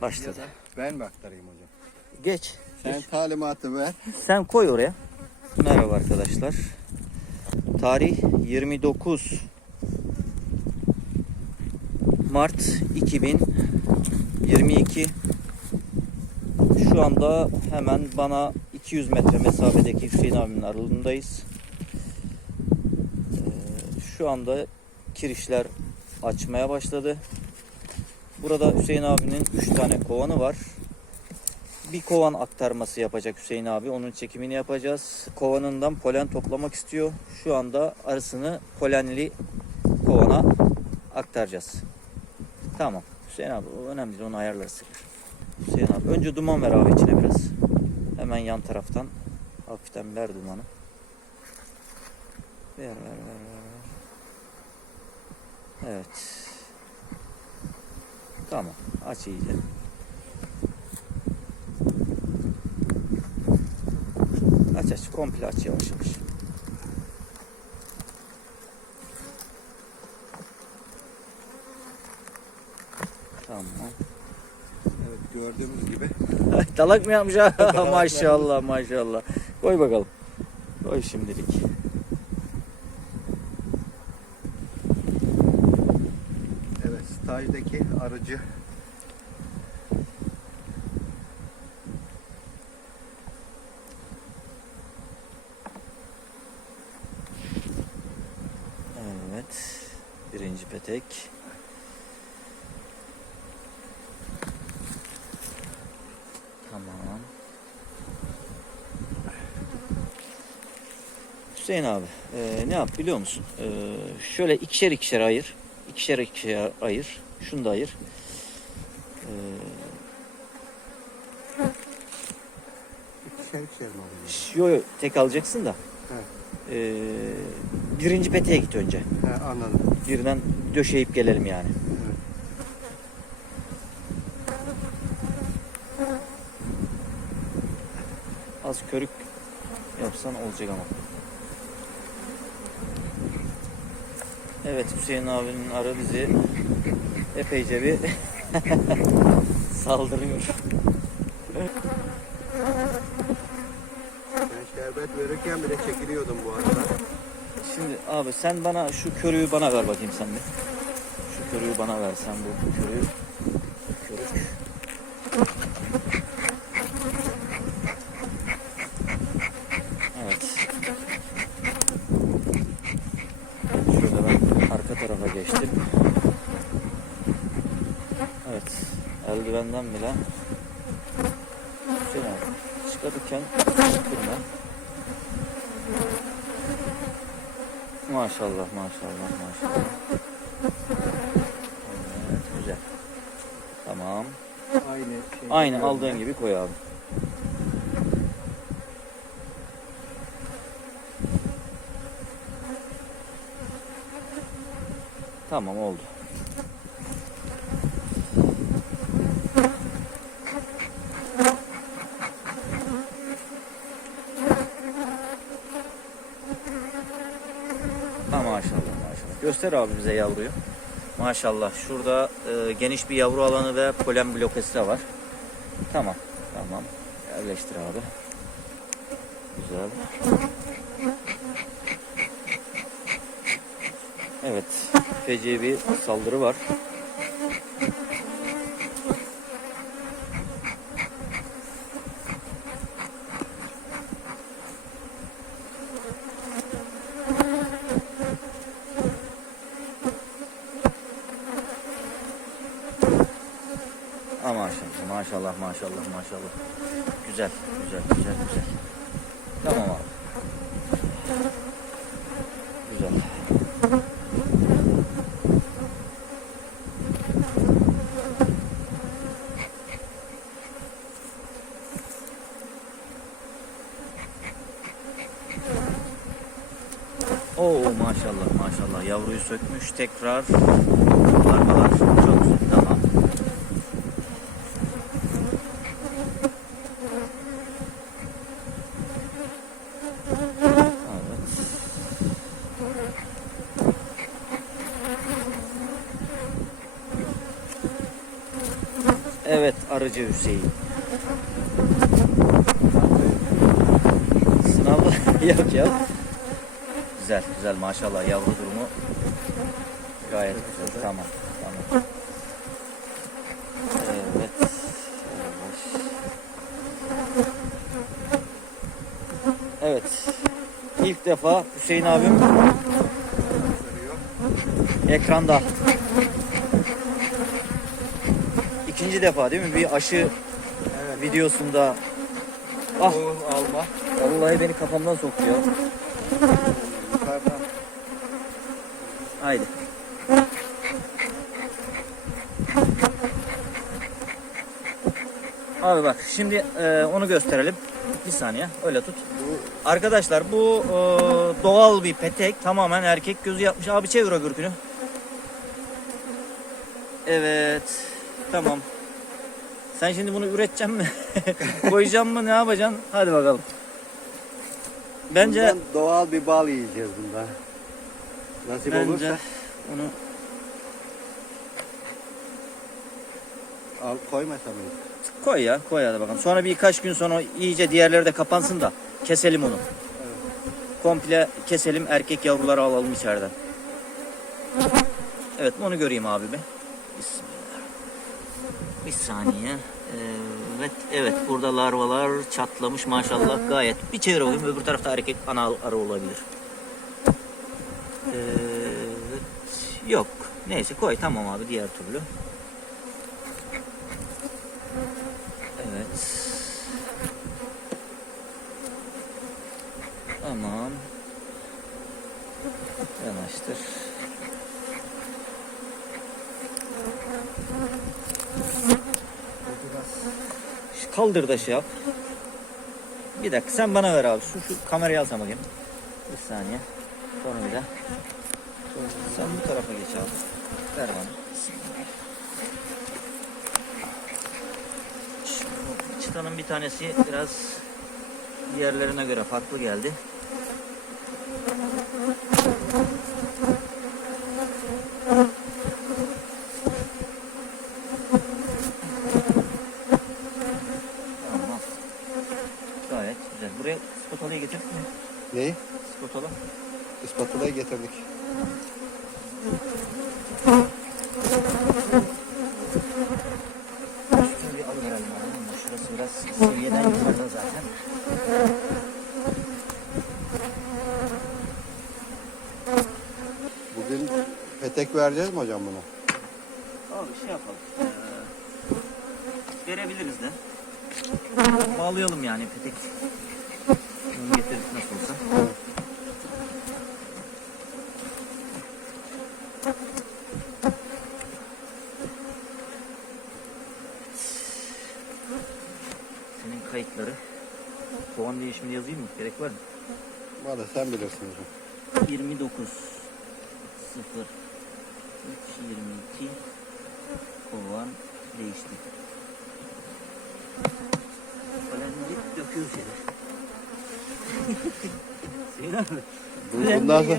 Başladı. Ben mi aktarayım hocam? Geç. Sen talimatı ver. Sen koy oraya. Merhaba arkadaşlar. Tarih 29 Mart 2022. Şu anda hemen bana 200 metre mesafedeki Hüseyin abimin aralığındayız. Ee, Şu anda kirişler açmaya başladı. Burada Hüseyin abinin 3 tane kovanı var. Bir kovan aktarması yapacak Hüseyin abi. Onun çekimini yapacağız. Kovanından polen toplamak istiyor. Şu anda arısını polenli kovana aktaracağız. Tamam. Hüseyin abi o önemli değil. Onu ayarlarız. Hüseyin abi önce duman ver abi içine biraz. Hemen yan taraftan hafiften ver dumanı. Ver ver ver ver. Evet. Tamam. Aç iyice. Aç aç komple aç yavaş yavaş. Tamam. Evet gördüğümüz gibi Dalak mı yapmış ha? Maşallah maşallah. Koy bakalım. Koy şimdilik. Evet stajdaki arıcı Evet. Birinci petek. Tamam. Hüseyin abi e, ne yap biliyor musun? E, şöyle ikişer ikişer ayır. İkişer ikişer ayır. Şunu da ayır. E, ikişer ikişer mi alıyor? yo, yo, tek alacaksın da. Evet. E, birinci peteğe git önce. He, anladım. Birden döşeyip gelelim yani. Evet. Az körük yapsan olacak ama. Evet Hüseyin abinin arı bizi epeyce bir saldırıyor. Ben şerbet verirken bile çekiliyordum bu arada. Şimdi abi sen bana şu körüğü bana ver bakayım sen de. Şu körüğü bana ver sen bu körüğü. Körük. Evet. Şöyle ben arka tarafa geçtim. Evet. Eldivenden bile Hüseyin abi çıkarırken çıkırma. Maşallah maşallah maşallah. Evet, güzel. Tamam. Aynı şey. Aynı aldığın gibi koy abi. Tamam oldu. Ha maşallah maşallah. Göster abi bize yavruyu. Maşallah. Şurada e, geniş bir yavru alanı ve polen blokesi de var. Tamam. Tamam. Yerleştir abi. Güzel. Evet. Feci bir saldırı var. Ha maşallah, maşallah, maşallah. Güzel, güzel, güzel, güzel. Tamam abi. Güzel. Oo maşallah maşallah yavruyu sökmüş tekrar larvalar çok güzel tamam. Evet. Arıcı Hüseyin. Sınavı yok ya. Güzel güzel maşallah yavru durumu gayet güzel. Tamam tamam. Evet. Evet. İlk defa Hüseyin abim ekranda. İkinci defa değil mi? Bir aşı videosunda. Ah alma. vallahi beni kafamdan soktu ya. Yukarıdan. Haydi. Abi bak şimdi e, onu gösterelim. Bir saniye öyle tut. Arkadaşlar bu e, doğal bir petek. Tamamen erkek gözü yapmış. Abi çevir öbürkünü. Evet. Tamam. Sen şimdi bunu üreteceksin mi? Koyacaksın mı? Ne yapacaksın? Hadi bakalım. Bence bundan doğal bir bal yiyeceğiz bundan. Nasip bence olursa onu al koymasa mıyız? koy ya. Koy hadi bakalım. Sonra birkaç gün sonra iyice diğerleri de kapansın da keselim onu. Komple keselim. Erkek yavruları alalım içeriden. Evet onu göreyim abi be. Bismillah. Bir saniye. Evet, evet burada larvalar çatlamış maşallah gayet. Bir çevir bakayım öbür tarafta erkek ana arı olabilir. Evet, yok. Neyse koy tamam abi diğer türlü. Evet. Tamam. Yanaştır. Şu kaldır da şey yap. Bir dakika sen bana ver abi. Şu, şu kamerayı alsam bakayım. Bir saniye. Sonra bir de. Sen bu tarafa geç abi. Ver bana. Çıtanın bir tanesi biraz diğerlerine göre farklı geldi. Tamam. Gayet güzel. Buraya spatalayı getir. Neyi? Spatala. Ispatulayı getirdik. Şunu bir alıverelim abi. Şurası biraz seviyeden yukarıda zaten. Bugün petek vereceğiz mi hocam buna? Abi şey yapalım. Ee, verebiliriz de. Bağlayalım yani petek. Bunu getirdik nasıl olsa. Senin kayıtları. Kovan değişimini yazayım mı? Gerek var mı? Valla sen bilirsin hocam. 29 0 3 22 kovan değişti. Kalemcik döküyor şeyler. Bu- Bundan sonra.